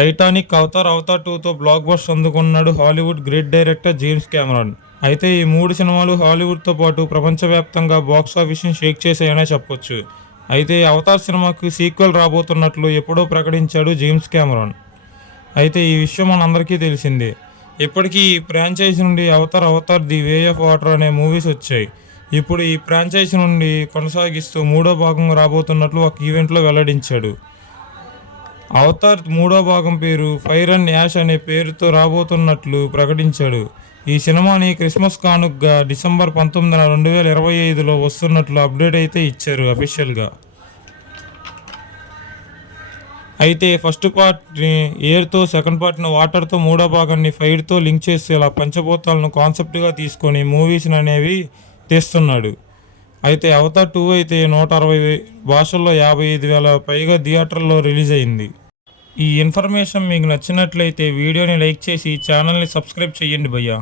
Titanic, Avatar 2తో block buster అందుకున్నాడు Hollywood great director James Cameron. అయితే ఈ 3 సినిమాలు హాలీవుడ్తో పాటు ప్రపంచవ్యాప్తంగా బాక్సాఫీస్ని షేక్ చేశాయనే చెప్పొచ్చు. అయితే అవతార్ సినిమాకి సీక్వెల్ రాబోతున్నట్లు ఎప్పుడో ప్రకటించాడు జేమ్స్ కెమెరాన్. అయితే ఈ విషయం మనందరికీ తెలిసిందే. ఇప్పటికీ ఈ ఫ్రాంచైజీ నుండి Avatar the way of water అనే మూవీస్ వచ్చాయి. ఇప్పుడు ఈ ఫ్రాంచైజీ నుండి కొనసాగిస్తూ 3వ భాగం రాబోతున్నట్లు ఒక ఈవెంట్లో వెల్లడించాడు. అవతార్ 3వ భాగం పేరు ఫైర్ అండ్ యాష్ అనే పేరుతో రాబోతున్నట్లు ప్రకటించాడు. ఈ సినిమాని క్రిస్మస్ కానుకగా డిసెంబర్ 19, 2025లో వస్తున్నట్లు అప్డేట్ అయితే ఇచ్చారు అఫీషియల్గా. అయితే ఫస్ట్ పార్ట్ని ఎయిర్తో, సెకండ్ పార్ట్ని వాటర్తో, 3వ భాగాన్ని ఫైర్తో లింక్ చేసి ఇలా పంచభూతాలను కాన్సెప్ట్గా తీసుకొని మూవీస్ని అనేవి తీస్తున్నాడు. అయితే అవతార్ 2 అయితే 160 భాషల్లో 55,000 పైగా థియేటర్లో రిలీజ్ అయింది. ఈ ఇన్ఫర్మేషన్ మీకు నచ్చినట్లయితే వీడియోని లైక్ చేసి ఛానల్ని సబ్స్క్రైబ్ చేయండి భయ్యా.